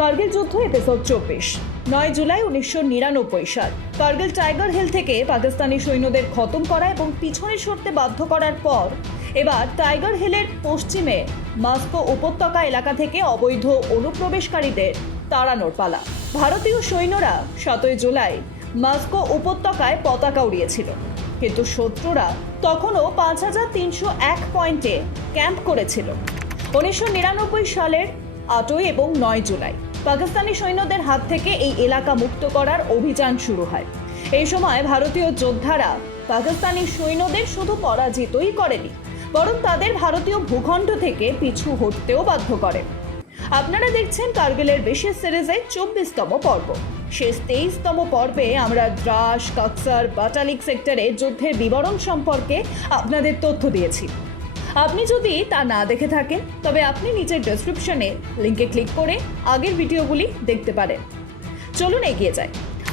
কার্গিল যুদ্ধ, এপিসোড চব্বিশ। নয় জুলাই উনিশশো নিরানব্বই সাল। কার্গিল টাইগার হিল থেকে পাকিস্তানি সৈন্যদের খতম করা এবং পিছনে সরতে বাধ্য করার পর, এবার টাইগার হিলের পশ্চিমে মাস্কো উপত্যকা এলাকা থেকে অবৈধ অনুপ্রবেশকারীদের তাড়ানোর পালা। ভারতীয় সৈন্যরা সাতই জুলাই মাস্কো উপত্যকায় পতাকা উড়িয়েছিল। কিন্তু শত্রুরা তখনও পাঁচ হাজার তিনশো এক পয়েন্টে ক্যাম্প করেছিল। উনিশশো নিরানব্বই সালের আটই এবং নয় জুলাই। পাকিস্তানি সৈন্যদের হাত থেকে এই এলাকা মুক্ত করার অভিযান শুরু হয়। এই সময় ভারতীয় যোদ্ধারা পাকিস্তানি সৈন্যদের শুধু পরাজিতই করেনি, বরং তাদের ভারতীয় ভূখণ্ড থেকে পিছু হটতেও বাধ্য করে। আপনারা দেখছেন কার্গিলের বিশেষ সিরিজের চব্বিশতম পর্ব। শেষ তেইশতম পর্বে আমরা দ্রাস, কাকসার, বাটালিক সেক্টরে যুদ্ধের বিবরণ সম্পর্কে আপনাদের তথ্য দিয়েছি। আপনি যদি তা না দেখে থাকেন, তবে আপনি নিচের ডেসক্রিপশনে লিঙ্কে ক্লিক করে আগের ভিডিওগুলি দেখতে পারেন। চলুন এগিয়ে যাই।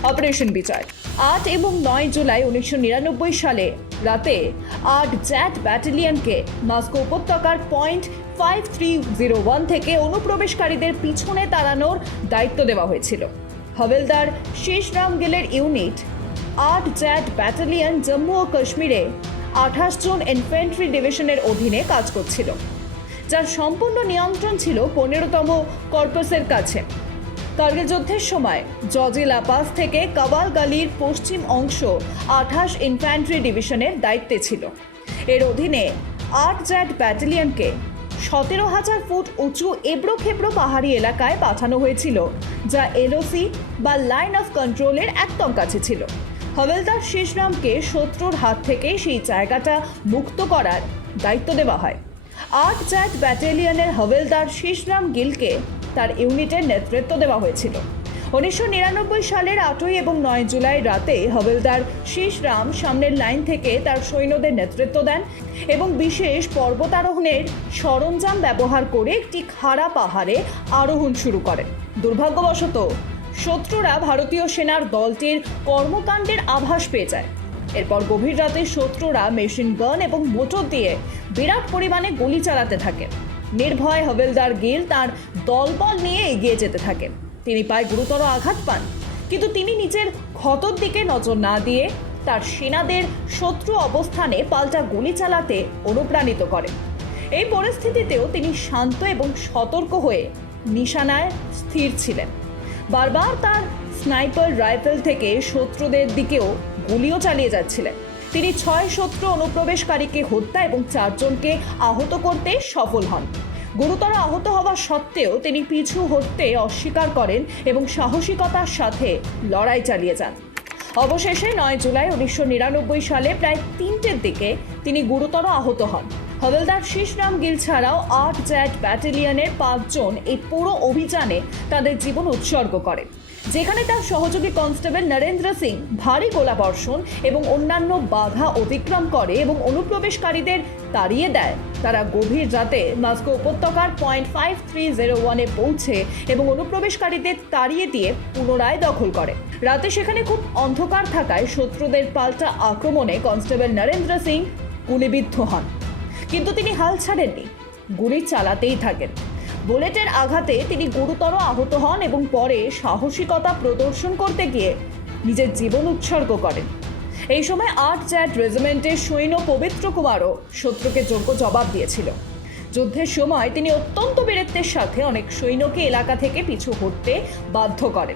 অপারেশন বিজয় আট এবং নয় জুলাই উনিশশো নিরানব্বই সালে রাতে আট জ্যাট ব্যাটালিয়নকে মাস্কো উপত্যকার point five three zero one থেকে অনুপ্রবেশকারীদের পিছনে তাড়ানোর দায়িত্ব দেওয়া হয়েছিল। হবেলদার শেষরাম গেলের ইউনিট আট জ্যাট ব্যাটালিয়ন জম্মু ও কাশ্মীরে আঠাশ জন ইনফেন্ট্রি ডিভিশনের অধীনে কাজ করছিল, যার সম্পূর্ণ নিয়ন্ত্রণ ছিল পনেরোতম কর্পাসের কাছে। কার্গিল যুদ্ধের সময় জজিল আপাস থেকে কাবাল গালির পশ্চিম অংশ আঠাশ ইনফ্যান্ট্রি ডিভিশনের দায়িত্বে ছিল। এর অধীনে আট জ্যাট ব্যাটালিয়নকে সতেরো হাজার ফুট উঁচু এবড়ো খেবড়ো পাহাড়ি এলাকায় পাঠানো হয়েছিল, যা এলওসি বা লাইন অফ কন্ট্রোলের একদম কাছে ছিল। হবেলদার শেষরামকে শত্রুর হাত থেকে সেই জায়গাটা মুক্ত করার দায়িত্ব দেওয়া হয়। আট জ্যাট ব্যাটালিয়নের হবেলদার শেষরাম গিলকে তার ইউনিটের নেতৃত্ব দেওয়া হয়েছিল। উনিশশো নিরানব্বই সালের আটই এবং নয় জুলাই রাতে হবেলদার শেষরাম সামনের লাইন থেকে তার সৈন্যদের নেতৃত্ব দেন এবং বিশেষ পর্বতারোহণের সরঞ্জাম ব্যবহার করে একটি খাড়া পাহাড়ে আরোহণ শুরু করেন। দুর্ভাগ্যবশত শত্রুরা ভারতীয় সেনার দলটির কর্মকাণ্ডের আভাস পেয়ে যায়। এরপর গভীর রাতে শত্রুরা মেশিন গান এবং মোটর দিয়ে বিরাট পরিমাণে গুলি চালাতে থাকেন নির্ভয় হবেলদার গিল তার দলবল নিয়ে এগিয়ে যেতে থাকেন তিনি পায়ে গুরুতর আঘাত পান, কিন্তু তিনি নিজের ক্ষতর দিকে নজর না দিয়ে তার সেনাদের শত্রু অবস্থানে পাল্টা গুলি চালাতে অনুপ্রাণিত করেন এই পরিস্থিতিতেও তিনি শান্ত এবং সতর্ক হয়ে নিশানায় স্থির ছিলেন। বারবার তার স্নাইপার রাইফেল থেকে শত্রুদের দিকেও গুলিও চালিয়ে যাচ্ছিলেন। তিনি ছয় শত্রু অনুপ্রবেশকারীকে হত্যা এবং চারজনকে আহত করতে সফল হন। গুরুতর আহত হওয়া সত্ত্বেও তিনি পিছু হটতে অস্বীকার করেন এবং সাহসিকতার সাথে লড়াই চালিয়ে যান। অবশেষে নয় জুলাই উনিশশো নিরানব্বই সালে প্রায় তিনটের দিকে তিনি গুরুতর আহত হন। হলদার শেষরাম গিল ছাড়াও আট জ্যাট ব্যাটালিয়নের পাঁচজন এই পুরো অভিযানে তাদের জীবন উৎসর্গ করে। যেখানে তার সহযোগী কনস্টেবল নরেন্দ্র সিং ভারী গোলাবর্ষণ এবং অন্যান্য বাধা অতিক্রম করে এবং অনুপ্রবেশকারীদের তাড়িয়ে দেয়। তারা গভীর রাতে মাস্কো উপত্যকার পয়েন্ট ফাইভ থ্রি জিরো ওয়ানে পৌঁছে এবং অনুপ্রবেশকারীদের তাড়িয়ে দিয়ে পুনরায় দখল করে। রাতে সেখানে খুব অন্ধকার থাকায় শত্রুদের পাল্টা আক্রমণে কনস্টেবল নরেন্দ্র সিং গুলিবিদ্ধ হন। কিন্তু তিনি হাল ছাড়েননি। গুলি চালাতেই থাকেন। বুলেটের আঘাতে তিনি গুরুতর আহত হন এবং পরে সাহসিকতা প্রদর্শন করতে গিয়ে নিজের জীবন উৎসর্গ করেন। এই সময় আট জ্যাট রেজিমেন্টের সৈন্য পবিত্র কুমারও শত্রুকে যোগ্য জবাব দিয়েছিল। যুদ্ধের সময় তিনি অত্যন্ত বীরত্বের সাথে অনেক সৈন্যকে এলাকা থেকে পিছু হটতে বাধ্য করেন।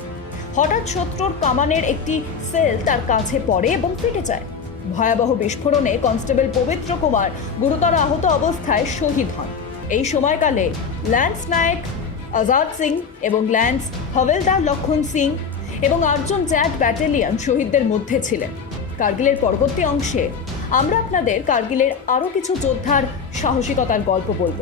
হঠাৎ শত্রুর কামানের একটি সেল তার কাছে পড়ে এবং ফেটে যায়। ভয়াবহ বিস্ফোরণে কনস্টেবল পবিত্র কুমার গুরুতর আহত অবস্থায় শহীদ হন। এই সময়কালে ল্যান্স নায়ক আজাদ সিং এবং ল্যান্স হভেলদার লক্ষণ সিং এবং আটজন জ্যাট ব্যাটালিয়ন শহীদদের মধ্যে ছিলেন। কার্গিলের পরবর্তী অংশে আমরা আপনাদের কার্গিলের আরও কিছু যোদ্ধার সাহসিকতার গল্প বলব।